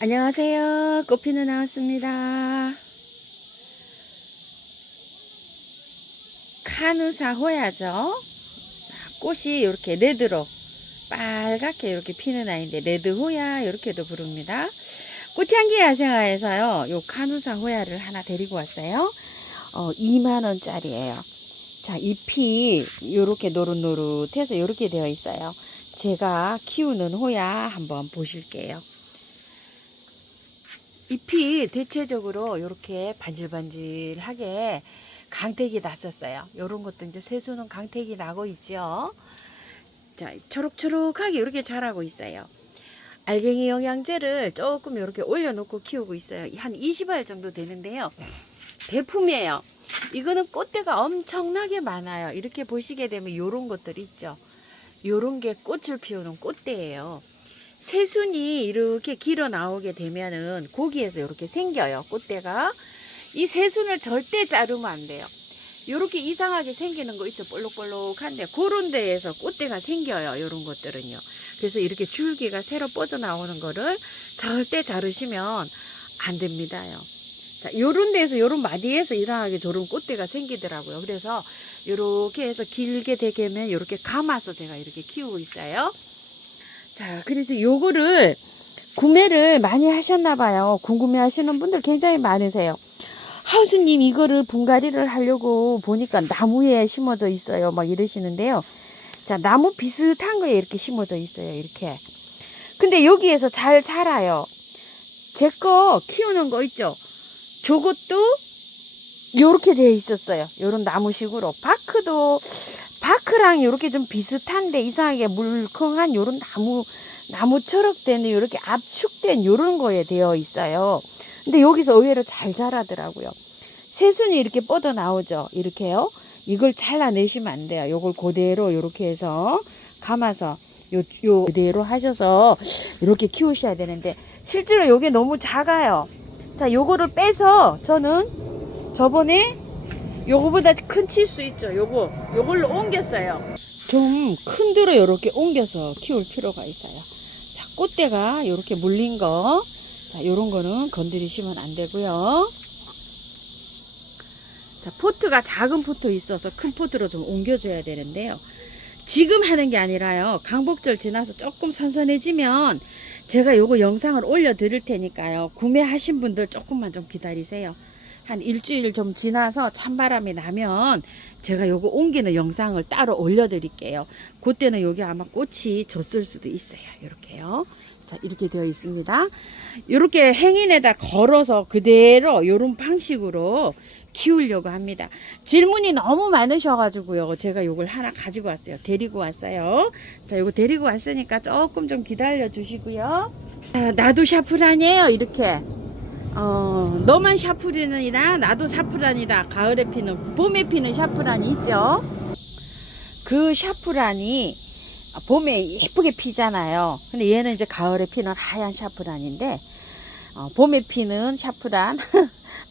안녕하세요. 꽃피는 나왔습니다. 카누사 호야죠. 꽃이 이렇게 레드로 빨갛게 이렇게 피는 아이인데 레드 호야 이렇게도 부릅니다. 꽃향기 야생화에서요, 요 카누사 호야를 하나 데리고 왔어요. 2만원짜리예요. 자, 잎이 이렇게 노릇노릇해서 이렇게 되어 있어요. 제가 키우는 호야 한번 보실게요. 잎이 대체적으로 이렇게 반질반질하게 강택이 났었어요. 이런 것도 이제 새수는 강택이 나고 있죠. 자, 초록초록하게 이렇게 자라고 있어요. 알갱이 영양제를 조금 이렇게 올려놓고 키우고 있어요. 한 20알 정도 되는데요. 대품이에요. 이거는 꽃대가 엄청나게 많아요. 이렇게 보시게 되면 이런 것들 있죠. 이런 게 꽃을 피우는 꽃대예요. 새순이 이렇게 길어 나오게 되면은 고기에서 이렇게 생겨요. 꽃대가. 이 새순을 절대 자르면 안 돼요. 이렇게 이상하게 생기는 거 있죠. 볼록볼록한데 그런 데에서 꽃대가 생겨요. 이런 것들은요. 그래서 이렇게 줄기가 새로 뻗어 나오는 거를 절대 자르시면 안 됩니다요. 자, 요런 데에서 요런 마디에서 이상하게 저런 꽃대가 생기더라고요. 그래서 이렇게 해서 길게 되면 이렇게 감아서 제가 이렇게 키우고 있어요. 자, 그래서 요거를 구매를 많이 하셨나봐요. 궁금해 하시는 분들 굉장히 많으세요. 하우스님, 이거를 분갈이를 하려고 보니까 나무에 심어져 있어요. 막 이러시는데요. 자, 나무 비슷한 거에 이렇게 심어져 있어요. 이렇게. 근데 여기에서 잘 자라요. 제 거 키우는 거 있죠? 저것도 요렇게 되어 있었어요. 요런 나무식으로. 바크랑 이렇게 좀 비슷한데 이상하게 물컹한 요런 나무처럼 되는 이렇게 압축된 요런 거에 되어 있어요. 근데 여기서 의외로 잘 자라더라고요. 새순이 이렇게 뻗어 나오죠. 이렇게요. 이걸 잘라내시면 안 돼요. 요걸 그대로 이렇게 해서 감아서 요 그대로 하셔서 이렇게 키우셔야 되는데 실제로 요게 너무 작아요. 자, 요거를 빼서 저는 저번에 요거보다 큰 칠수 있죠. 요걸로 옮겼어요. 좀 큰 데로 이렇게 옮겨서 키울 필요가 있어요. 자, 꽃대가 이렇게 물린 거, 자, 요런 거는 건드리시면 안 되고요. 자, 포트가 작은 포트 있어서 큰 포트로 좀 옮겨줘야 되는데요. 지금 하는 게 아니라요. 강복절 지나서 조금 선선해지면 제가 요거 영상을 올려 드릴 테니까요. 구매하신 분들 조금만 좀 기다리세요. 한 일주일 좀 지나서 찬바람이 나면 제가 요거 옮기는 영상을 따로 올려 드릴게요. 그때는 여기 아마 꽃이 졌을 수도 있어요. 이렇게요. 자, 이렇게 되어 있습니다. 이렇게 행인에다 걸어서 그대로 요런 방식으로 키우려고 합니다. 질문이 너무 많으셔가지고요. 제가 요걸 하나 가지고 왔어요. 데리고 왔어요. 자, 요거 데리고 왔으니까 조금 좀 기다려 주시고요. 나도 샤프란이에요. 이렇게. 너만 샤프란이라 나도 샤프란이다. 가을에 피는, 봄에 피는 샤프란이 있죠. 그 샤프란이 봄에 예쁘게 피잖아요. 근데 얘는 이제 가을에 피는 하얀 샤프란인데, 봄에 피는 샤프란,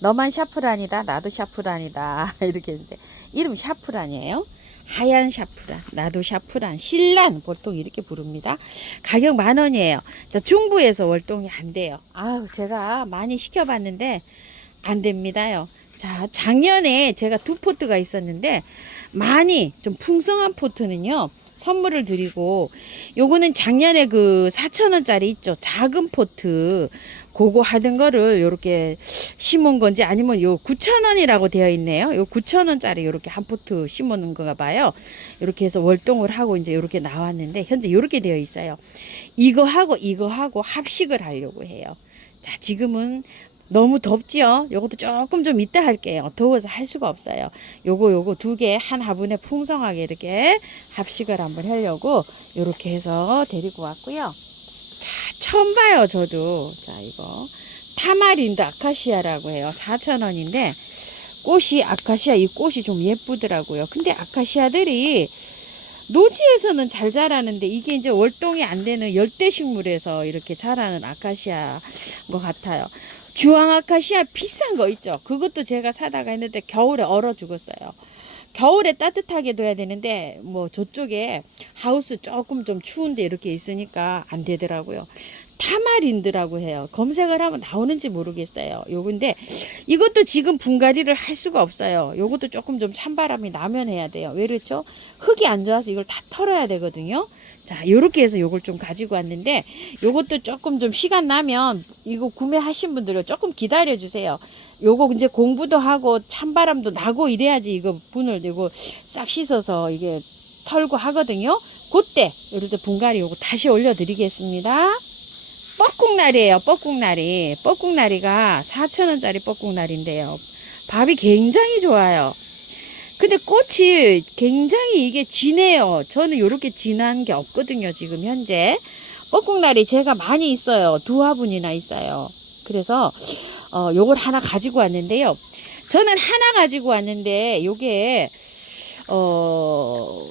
너만 샤프란이다. 나도 샤프란이다. 이렇게 했는데, 이름 샤프란이에요. 하얀 샤프란, 나도 샤프란, 신란 보통 이렇게 부릅니다. 가격 10,000원이에요. 자, 중부에서 월동이 안 돼요. 아우, 제가 많이 시켜봤는데 안 됩니다요. 자, 작년에 제가 2포트가 있었는데 많이 좀 풍성한 포트는요 선물을 드리고, 요거는 작년에 그 4,000원짜리 있죠, 작은 포트, 그거 하던 거를 요렇게 심은 건지 아니면 요 9,000원이라고 되어 있네요. 요 9,000원짜리 요렇게 한 포트 심은 건가 봐요. 이렇게 해서 월동을 하고 이제 요렇게 나왔는데 현재 요렇게 되어 있어요. 이거하고 합식을 하려고 해요. 자, 지금은 너무 덥지요. 요것도 조금 좀 이따 할게요. 더워서 할 수가 없어요. 요거 두 개 한 화분에 풍성하게 이렇게 합식을 한번 하려고 요렇게 해서 데리고 왔고요. 자, 처음 봐요, 저도. 자, 이거 타마린드 아카시아라고 해요. 4,000원인데 꽃이 아카시아, 이 꽃이 좀 예쁘더라고요. 근데 아카시아들이 노지에서는 잘 자라는데 이게 이제 월동이 안 되는 열대식물에서 이렇게 자라는 아카시아인 것 같아요. 주황 아카시아 비싼 거 있죠. 그것도 제가 사다가 했는데 겨울에 얼어 죽었어요. 겨울에 따뜻하게 둬야 되는데 뭐 저쪽에 하우스 조금 좀 추운데 이렇게 있으니까 안 되더라고요. 타마린드라고 해요. 검색을 하면 나오는지 모르겠어요. 요건데 이것도 지금 분갈이를 할 수가 없어요. 요것도 조금 좀 찬바람이 나면 해야 돼요. 왜 그렇죠? 흙이 안 좋아서 이걸 다 털어야 되거든요. 자, 요렇게 해서 요걸 좀 가지고 왔는데 요것도 조금 좀 시간 나면 이거 구매하신 분들은 조금 기다려 주세요. 요거 이제 공부도 하고 찬바람도 나고 이래야지 이거 분을 이거 싹 씻어서 이게 털고 하거든요. 그때 이럴 때 분갈이 요거 다시 올려 드리겠습니다. 뻐꾹날이에요. 뻐꾹날이. 뻐꾹날이가 4,000원짜리 뻐꾹날인데요. 밥이 굉장히 좋아요. 근데 꽃이 굉장히 이게 진해요. 저는 이렇게 진한 게 없거든요. 지금 현재. 뻐꾹날이 제가 많이 있어요. 2화분이나 있어요. 그래서 요걸 하나 가지고 왔는데요. 저는 하나 가지고 왔는데 요게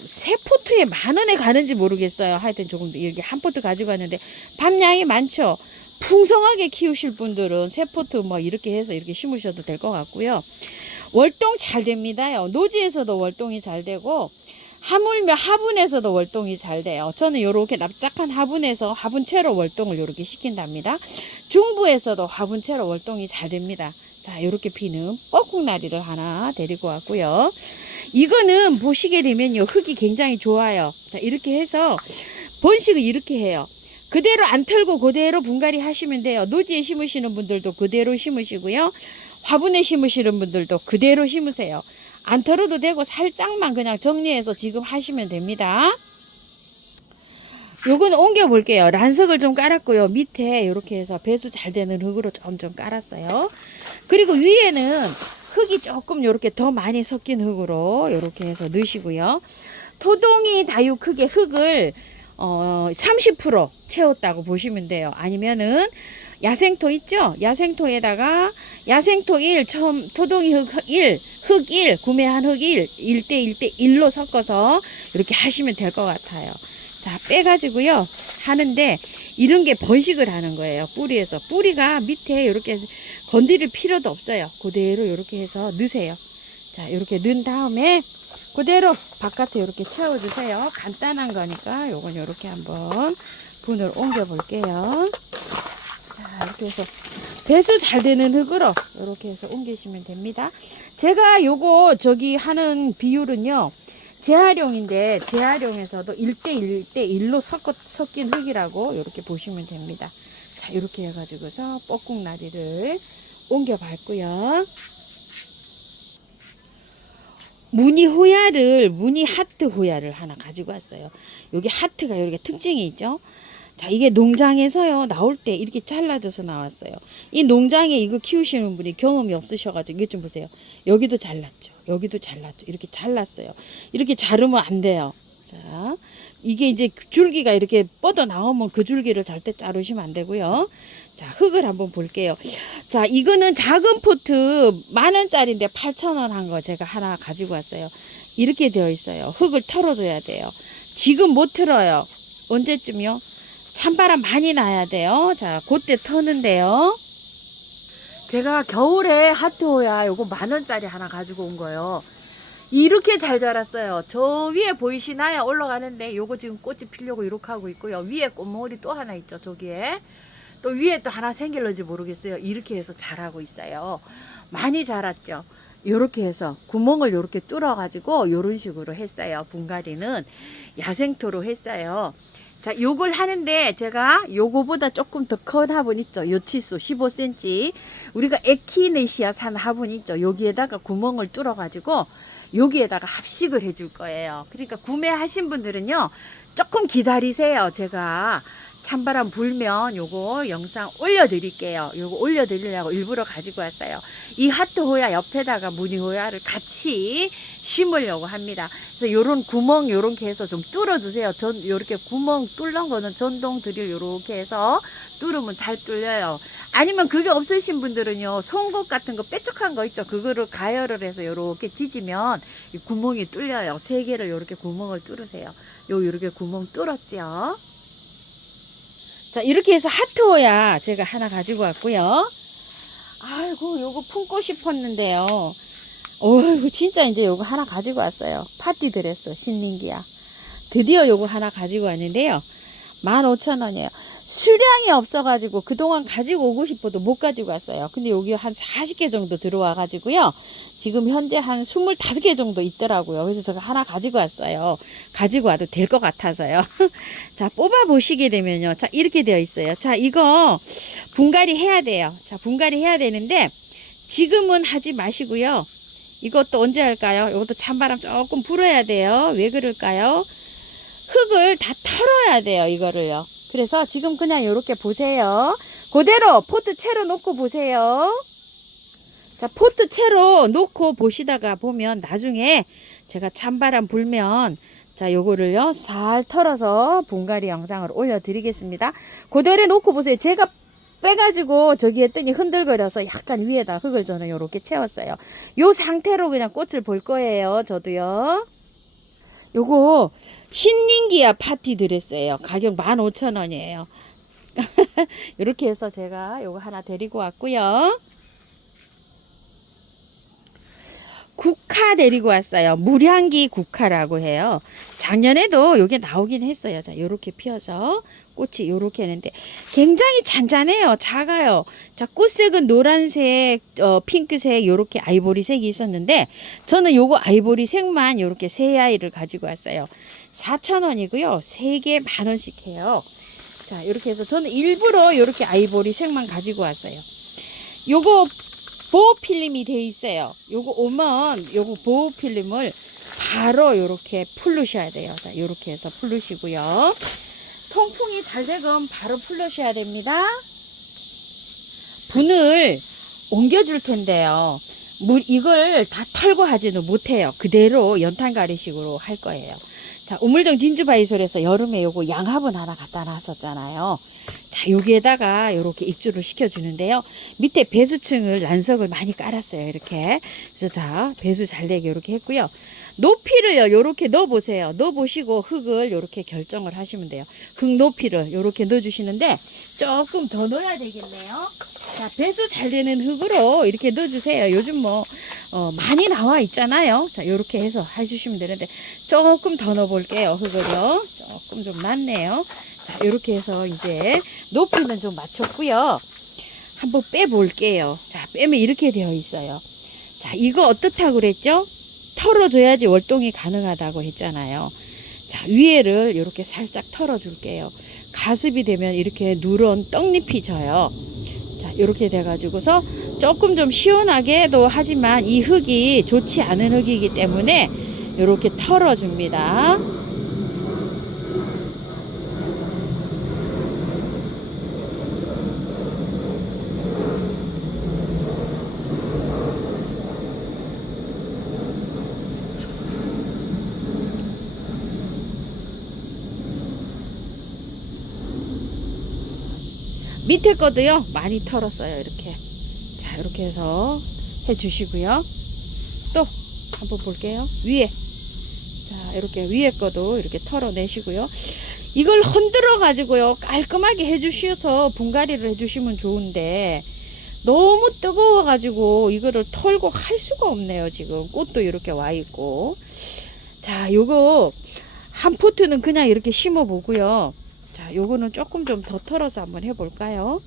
세 포트에 10,000원에 가는지 모르겠어요. 하여튼 조금 이렇게 한 포트 가지고 왔는데 밥량이 많죠. 풍성하게 키우실 분들은 세 포트 뭐 이렇게 해서 이렇게 심으셔도 될 것 같고요. 월동 잘 됩니다요. 노지에서도 월동이 잘 되고 하물며 화분에서도 월동이 잘 돼요. 저는 요렇게 납작한 화분에서 화분채로 월동을 요렇게 시킨답니다. 중부에서도 화분채로 월동이 잘 됩니다. 자, 요렇게 피는 뻐꾹나리를 하나 데리고 왔고요. 이거는 보시게 되면요, 흙이 굉장히 좋아요. 자, 이렇게 해서 번식을 이렇게 해요. 그대로 안 털고 그대로 분갈이 하시면 돼요. 노지에 심으시는 분들도 그대로 심으시고요. 화분에 심으시는 분들도 그대로 심으세요. 안 털어도 되고 살짝만 그냥 정리해서 지금 하시면 됩니다. 요거는 옮겨 볼게요. 란석을 좀 깔았고요. 밑에 이렇게 해서 배수 잘 되는 흙으로 좀 깔았어요. 그리고 위에는 흙이 조금 이렇게 더 많이 섞인 흙으로 이렇게 해서 넣으시고요. 토동이 다육 크게 흙을 30% 채웠다고 보시면 돼요. 아니면은 야생토 있죠? 야생토에다가 야생토 1, 처음 토동이 흙 1, 흙 1, 구매한 흙 1, 1대 1대 1로 섞어서 이렇게 하시면 될 것 같아요. 자, 빼가지고요. 하는데 이런 게 번식을 하는 거예요. 뿌리에서. 뿌리가 밑에 이렇게 건드릴 필요도 없어요. 그대로 이렇게 해서 넣으세요. 자, 이렇게 넣은 다음에 그대로 바깥에 이렇게 채워주세요. 간단한 거니까 요건 이렇게 한번 분을 옮겨 볼게요. 자, 이렇게 해서 배수 잘 되는 흙으로 이렇게 해서 옮기시면 됩니다. 제가 요거 저기 하는 비율은요, 재활용인데 재활용에서도 1대 1대 1로 섞인 흙이라고 이렇게 보시면 됩니다. 자, 이렇게 해가지고서 뻐꾹나리를 옮겨 밟고요. 무늬 호야를, 무늬 하트 호야를 하나 가지고 왔어요. 여기 하트가 이렇게 특징이 있죠. 자, 이게 농장에서요, 나올 때 이렇게 잘라져서 나왔어요. 이 농장에 이거 키우시는 분이 경험이 없으셔가지고, 이것 좀 보세요. 여기도 잘랐죠. 여기도 잘랐죠. 이렇게 잘랐어요. 이렇게 자르면 안 돼요. 자, 이게 이제 줄기가 이렇게 뻗어 나오면 그 줄기를 절대 자르시면 안 되고요. 자, 흙을 한번 볼게요. 자, 이거는 작은 포트 10,000원짜리인데 8,000원 한 거 제가 하나 가지고 왔어요. 이렇게 되어 있어요. 흙을 털어줘야 돼요. 지금 못 털어요. 언제쯤요? 찬바람 많이 나야 돼요. 자, 그때 터는데요. 제가 겨울에 하트호야 요거 10,000원짜리 하나 가지고 온 거예요. 이렇게 잘 자랐어요. 저 위에 보이시나요? 올라가는데 요거 지금 꽃이 피려고 이렇게 하고 있고요. 위에 꽃머리 또 하나 있죠. 저기에. 또 위에 또 하나 생길는지 모르겠어요. 이렇게 해서 자라고 있어요. 많이 자랐죠. 요렇게 해서 구멍을 요렇게 뚫어 가지고 요런 식으로 했어요. 분갈이는 야생토로 했어요. 자, 요걸 하는데 제가 요거보다 조금 더 큰 화분 있죠. 요 치수 15cm. 우리가 에키네시아 산 화분 있죠. 여기에다가 구멍을 뚫어 가지고 여기에다가 합식을 해줄 거예요. 그러니까 구매하신 분들은요, 조금 기다리세요. 제가 찬바람 불면 요거 영상 올려드릴게요. 요거 올려드리려고 일부러 가지고 왔어요. 이 하트호야 옆에다가 무늬호야를 같이 심으려고 합니다. 그래서 요런 구멍 요렇게 해서 좀 뚫어주세요. 요렇게 구멍 뚫는 거는 전동 드릴 요렇게 해서 뚫으면 잘 뚫려요. 아니면 그게 없으신 분들은요, 송곳 같은 거 뾰족한 거 있죠. 그거를 가열을 해서 요렇게 찢으면 이 구멍이 뚫려요. 3개를 요렇게 구멍을 뚫으세요. 요렇게 구멍 뚫었죠. 자, 이렇게 해서 하트호야 제가 하나 가지고 왔고요. 아이고, 요거 품고 싶었는데요. 어이구, 진짜 이제 요거 하나 가지고 왔어요. 파티 드레스 신nin기야. 드디어 요거 하나 가지고 왔는데요. 15,000원이에요. 수량이 없어가지고 그동안 가지고 오고 싶어도 못 가지고 왔어요. 근데 여기 한 40개 정도 들어와 가지고요. 지금 현재 한 25개 정도 있더라고요. 그래서 제가 하나 가지고 왔어요. 가지고 와도 될 것 같아서요. 자, 뽑아 보시게 되면요. 자, 이렇게 되어 있어요. 자, 이거 분갈이 해야 돼요. 자, 분갈이 해야 되는데 지금은 하지 마시고요. 이것도 언제 할까요? 이것도 찬바람 조금 불어야 돼요. 왜 그럴까요? 흙을 다 털어야 돼요. 이거를요. 그래서 지금 그냥 이렇게 보세요. 그대로 포트 채로 놓고 보세요. 자, 포트 채로 놓고 보시다가 보면 나중에 제가 찬바람 불면 자, 요거를요 살 털어서 분갈이 영상을 올려드리겠습니다. 그대로 놓고 보세요. 제가 빼가지고 저기 했더니 흔들거려서 약간 위에다 흙을 저는 요렇게 채웠어요. 요 상태로 그냥 꽃을 볼 거예요. 저도요. 요거 신nin기아 파티 드레스예요. 가격 15,000원이에요. 이렇게 해서 제가 요거 하나 데리고 왔고요. 국화 데리고 왔어요. 무량기 국화라고 해요. 작년에도 요게 나오긴 했어요. 자, 요렇게 피어서 꽃이 요렇게 했는데 굉장히 잔잔해요. 작아요. 자, 꽃색은 노란색, 핑크색, 요렇게 아이보리색이 있었는데 저는 요거 아이보리색만 요렇게 세 아이를 가지고 왔어요. 4,000원이고요. 3개 10,000원씩 해요. 자, 이렇게 해서 저는 일부러 요렇게 아이보리색만 가지고 왔어요. 요거 보호 필름이 돼 있어요. 요거 오면 요거 보호 필름을 바로 요렇게 풀르셔야 돼요. 자, 요렇게 해서 풀르시고요. 통풍이 잘 되건 바로 풀르셔야 됩니다. 분을 옮겨줄 텐데요. 이걸 다 털고 하지는 못해요. 그대로 연탄가리식으로 할 거예요. 자, 우물정 진주바이솔에서 여름에 요거 양화분 하나 갖다 놨었잖아요. 자, 여기에다가 이렇게 입주를 시켜주는데요. 밑에 배수층을 난석을 많이 깔았어요. 이렇게. 그래서 자, 배수 잘 되게 이렇게 했고요. 높이를요, 요렇게 넣어보세요. 넣어보시고 흙을 이렇게 결정을 하시면 돼요. 흙 높이를 요렇게 넣어주시는데 조금 더 넣어야 되겠네요. 자, 배수 잘 되는 흙으로 이렇게 넣어주세요. 요즘 뭐, 많이 나와 있잖아요. 자, 요렇게 해서 해주시면 되는데 조금 더 넣어볼게요. 흙을요. 조금 좀 낫네요. 자, 이렇게 해서 이제 높이는 좀 맞췄고요. 한번 빼볼게요. 자, 빼면 이렇게 되어 있어요. 자, 이거 어떻다고 그랬죠? 털어줘야지 월동이 가능하다고 했잖아요. 자, 위에를 이렇게 살짝 털어줄게요. 가습이 되면 이렇게 누런 떡잎이 져요. 자, 이렇게 돼가지고서 조금 좀 시원하게도 하지만 이 흙이 좋지 않은 흙이기 때문에 이렇게 털어줍니다. 밑에 거도요 많이 털었어요. 이렇게 자, 이렇게 해서 해 주시고요. 또 한번 볼게요. 위에 자, 이렇게 위에 거도 이렇게 털어내시고요. 이걸 흔들어 가지고요 깔끔하게 해 주셔서 분갈이를 해 주시면 좋은데 너무 뜨거워 가지고 이거를 털고 할 수가 없네요. 지금 꽃도 이렇게 와 있고. 자, 요거 한 포트는 그냥 이렇게 심어 보고요. 자, 요거는 조금 좀 더 털어서 한번 해볼까요?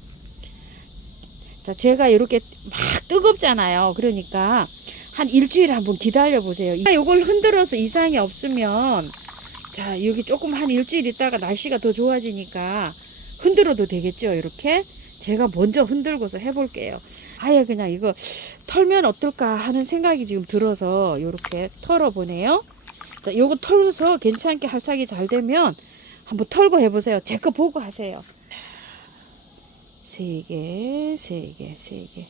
자, 제가 이렇게 막 뜨겁잖아요. 그러니까 한 일주일 한번 기다려 보세요. 요걸 흔들어서 이상이 없으면 자, 여기 조금 한 일주일 있다가 날씨가 더 좋아지니까 흔들어도 되겠죠. 이렇게 제가 먼저 흔들고서 해볼게요. 아예 그냥 이거 털면 어떨까 하는 생각이 지금 들어서 이렇게 털어보네요. 자, 요거 털어서 괜찮게 할착이 잘 되면 한번 털고 해보세요. 제 거 보고 하세요. 3개, 3개, 3개.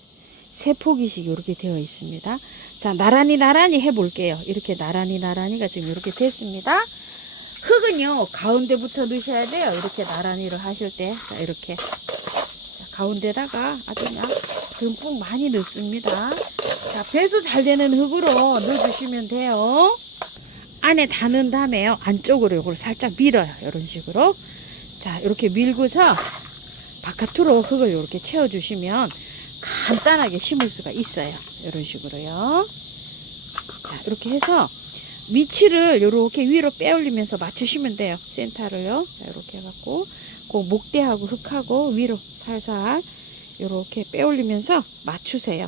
3포기씩 이렇게 되어 있습니다. 자, 나란히 해볼게요. 이렇게 나란히가 지금 이렇게 됐습니다. 흙은요, 가운데부터 넣으셔야 돼요. 이렇게 나란히를 하실 때. 자, 이렇게. 자, 가운데다가 아주 그냥 듬뿍 많이 넣습니다. 자, 배수 잘 되는 흙으로 넣어주시면 돼요. 안에 다 넣은 다음에요. 안쪽으로 이걸 살짝 밀어요. 이런 식으로. 자, 이렇게 밀고서 바깥으로 흙을 이렇게 채워주시면 간단하게 심을 수가 있어요. 이런 식으로요. 자, 이렇게 해서 위치를 이렇게 위로 빼올리면서 맞추시면 돼요. 센터를요. 자, 이렇게 해갖고 그 목대하고 흙하고 위로 살살 이렇게 빼올리면서 맞추세요.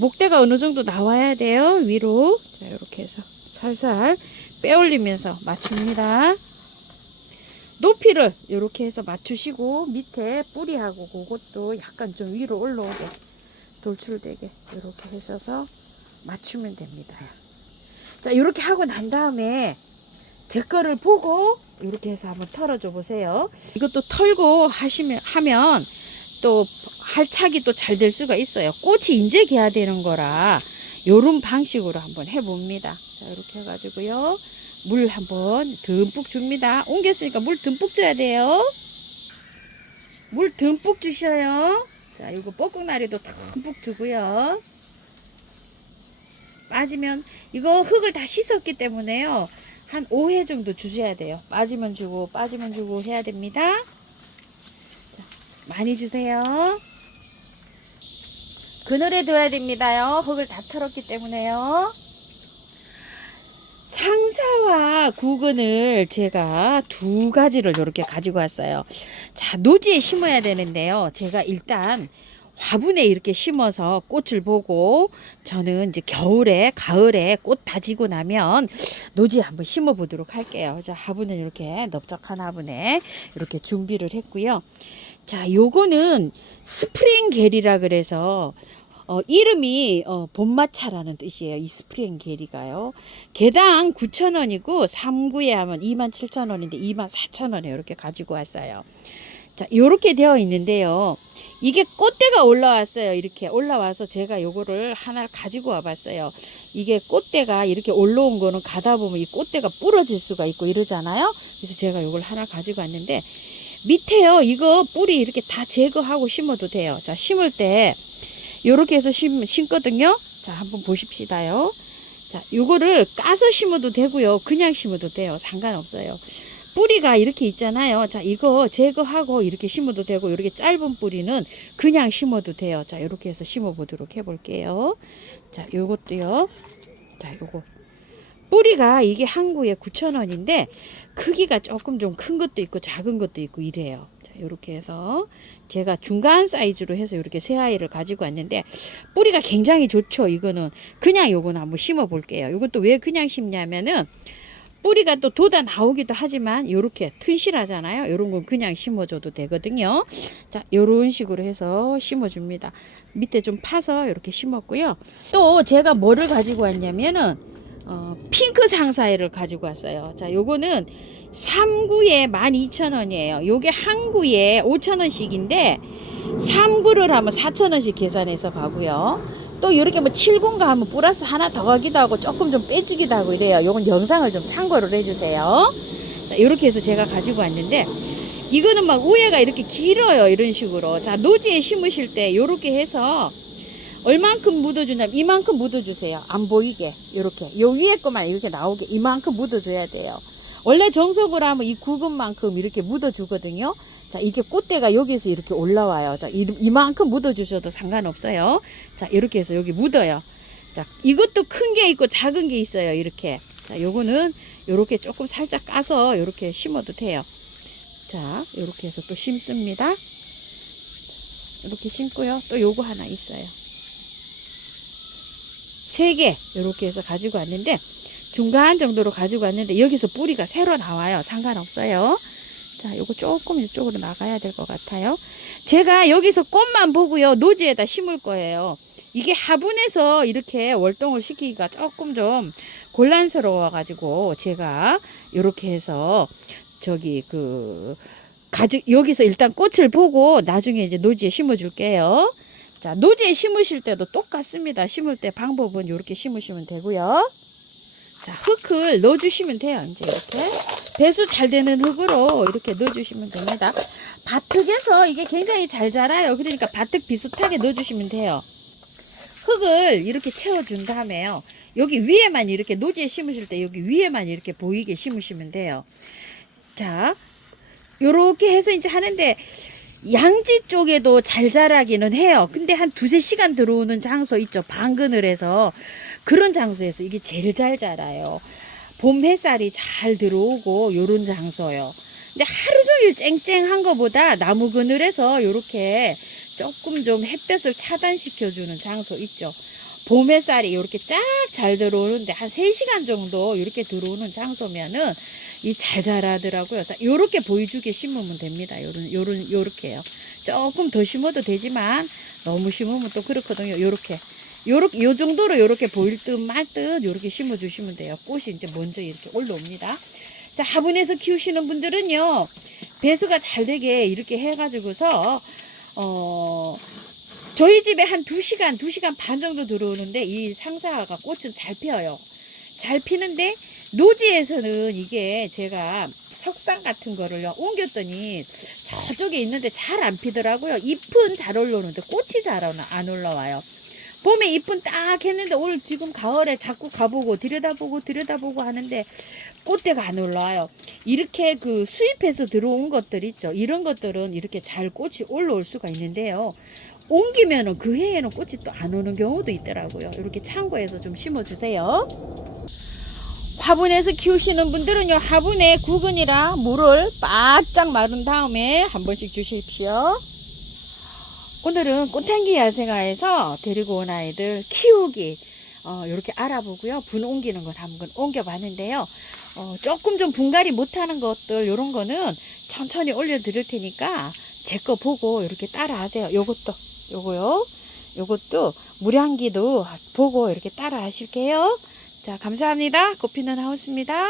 목대가 어느 정도 나와야 돼요. 위로. 자, 이렇게 해서 살살 빼올리면서 맞춥니다. 높이를 이렇게 해서 맞추시고 밑에 뿌리하고 그것도 약간 좀 위로 올라오게 돌출되게 이렇게 하셔서 맞추면 됩니다. 자, 이렇게 하고 난 다음에 제 거를 보고 이렇게 해서 한번 털어줘 보세요. 이것도 털고 하면 또 할착이 또 잘 될 수가 있어요. 꽃이 인제 개야 되는 거라 요런 방식으로 한번 해봅니다. 자, 이렇게 해가지고요. 물 한번 듬뿍 줍니다. 옮겼으니까 물 듬뿍 줘야 돼요. 물 듬뿍 주셔요. 자, 이거 뻐꾹나리도 듬뿍 주고요. 빠지면 이거 흙을 다 씻었기 때문에요. 한 5회 정도 주셔야 돼요. 빠지면 주고 빠지면 주고 해야 됩니다. 자, 많이 주세요. 그늘에 둬야 됩니다요. 흙을 다 털었기 때문에요. 상사와 구근을 제가 두 가지를 이렇게 가지고 왔어요. 자, 노지에 심어야 되는데요. 제가 일단 화분에 이렇게 심어서 꽃을 보고 저는 이제 겨울에 가을에 꽃 다지고 나면 노지에 한번 심어 보도록 할게요. 자, 화분은 이렇게 넓적한 화분에 이렇게 준비를 했고요. 자, 요거는 스프링 게리라 그래서 이름이 봄마차라는 뜻이에요. 이 스프링 게리가요. 개당 9,000원이고 3구에 하면 27,000원인데 24,000원에 이렇게 가지고 왔어요. 자, 요렇게 되어 있는데요. 이게 꽃대가 올라왔어요. 이렇게 올라와서 제가 요거를 하나 가지고 와봤어요. 이게 꽃대가 이렇게 올라온 거는 가다 보면 이 꽃대가 부러질 수가 있고 이러잖아요. 그래서 제가 요걸 하나 가지고 왔는데 밑에요. 이거 뿌리 이렇게 다 제거하고 심어도 돼요. 자, 심을 때 요렇게 해서 심거든요. 자, 한번 보십시다요. 자, 요거를 까서 심어도 되고요. 그냥 심어도 돼요. 상관없어요. 뿌리가 이렇게 있잖아요. 자, 이거 제거하고 이렇게 심어도 되고, 이렇게 짧은 뿌리는 그냥 심어도 돼요. 자, 이렇게 해서 심어 보도록 해 볼게요. 자, 요것도요. 자, 요거. 뿌리가 이게 한 구에 9,000원인데, 크기가 조금 좀 큰 것도 있고, 작은 것도 있고, 이래요. 자, 요렇게 해서 제가 중간 사이즈로 해서 이렇게 새 아이를 가지고 왔는데, 뿌리가 굉장히 좋죠. 이거는 그냥 요거는 한번 심어 볼게요. 요것도 왜 그냥 심냐면은, 뿌리가 또 돋아 나오기도 하지만 요렇게 튼실하잖아요. 요런 건 그냥 심어줘도 되거든요. 자, 요런 식으로 해서 심어줍니다. 밑에 좀 파서 이렇게 심었고요. 또 제가 뭐를 가지고 왔냐면은 핑크 상사이를 가지고 왔어요. 자, 요거는 3구에 12,000원이에요. 요게 한 구에 5,000원씩인데 3구를 하면 4,000원씩 계산해서 가고요. 또 이렇게 뭐 7군가 하면 플러스 하나 더 가기도 하고 조금 좀 빼주기도 하고 이래요. 요건 영상을 좀 참고를 해주세요. 자, 이렇게 해서 제가 가지고 왔는데 이거는 막 우에가 이렇게 길어요. 이런 식으로. 자, 노지에 심으실 때 요렇게 해서 얼만큼 묻어주냐면 이만큼 묻어주세요. 안 보이게 요렇게 요 위에 거만 이렇게 나오게 이만큼 묻어줘야 돼요. 원래 정석으로 하면 이 구근만큼 이렇게 묻어주거든요. 자, 이게 꽃대가 여기서 이렇게 올라와요. 자, 이만큼 묻어주셔도 상관없어요. 자, 이렇게 해서 여기 묻어요. 자, 이것도 큰 게 있고 작은 게 있어요. 이렇게. 자, 요거는 요렇게 조금 살짝 까서 요렇게 심어도 돼요. 자, 요렇게 해서 또 심습니다. 이렇게 심고요. 또 요거 하나 있어요. 3개 요렇게 해서 가지고 왔는데 중간 정도로 가지고 왔는데 여기서 뿌리가 새로 나와요. 상관없어요. 자, 요거 조금 이쪽으로 나가야 될 것 같아요. 제가 여기서 꽃만 보고요. 노지에다 심을 거예요. 이게 화분에서 이렇게 월동을 시키기가 조금 좀 곤란스러워 가지고 제가 이렇게 해서 여기서 일단 꽃을 보고 나중에 이제 노지에 심어 줄게요. 자, 노지에 심으실 때도 똑같습니다. 심을 때 방법은 이렇게 심으시면 되고요. 자, 흙을 넣어주시면 돼요. 이제 이렇게 배수 잘 되는 흙으로 이렇게 넣어주시면 됩니다. 밭흙에서 이게 굉장히 잘 자라요. 그러니까 밭흙 비슷하게 넣어주시면 돼요. 흙을 이렇게 채워준 다음에요. 여기 위에만 이렇게 노지에 심으실 때 여기 위에만 이렇게 보이게 심으시면 돼요. 자, 요렇게 해서 이제 하는데 양지 쪽에도 잘 자라기는 해요. 근데 한 2~3시간 들어오는 장소 있죠. 방그늘에서. 그런 장소에서 이게 제일 잘 자라요. 봄 햇살이 잘 들어오고 요런 장소요. 근데 하루 종일 쨍쨍한 거보다 나무 그늘에서 요렇게 조금 좀 햇볕을 차단시켜주는 장소 있죠. 봄 햇살이 이렇게 쫙 잘 들어오는데 한 3시간 정도 이렇게 들어오는 장소면은 이 잘 자라더라고요. 자, 요렇게 보여주게 심으면 됩니다. 요렇게요. 조금 더 심어도 되지만 너무 심으면 또 그렇거든요. 요렇게 요 정도로 요렇게 보일 듯 말 듯 요렇게 심어주시면 돼요. 꽃이 이제 먼저 이렇게 올라옵니다. 자, 화분에서 키우시는 분들은요, 배수가 잘 되게 이렇게 해가지고서, 저희 집에 한 2시간 반 정도 들어오는데, 이 상사가 꽃은 잘 피어요. 잘 피는데, 노지에서는 이게 제가 석상 같은 거를요, 옮겼더니, 저쪽에 있는데 잘 안 피더라고요. 잎은 잘 올라오는데, 꽃이 잘 안 올라와요. 봄에 잎은 딱 했는데, 오늘 지금 가을에 자꾸 가보고, 들여다보고 하는데, 꽃대가 안 올라와요. 이렇게 그 수입해서 들어온 것들 있죠. 이런 것들은 이렇게 잘 꽃이 올라올 수가 있는데요. 옮기면은 그 해에는 꽃이 또 안 오는 경우도 있더라고요. 이렇게 참고해서 좀 심어주세요. 화분에서 키우시는 분들은요, 화분에 구근이랑 물을 바짝 마른 다음에 한 번씩 주십시오. 오늘은 꽃향기 야생화에서 데리고 온 아이들 키우기 이렇게 알아보고요. 분 옮기는 것 한번 옮겨봤는데요. 조금 좀 분갈이 못하는 것들 이런 거는 천천히 올려드릴 테니까 제 거 보고 이렇게 따라 하세요. 요것도 물향기도 보고 이렇게 따라 하실게요. 자, 감사합니다. 꽃피는 하우스입니다.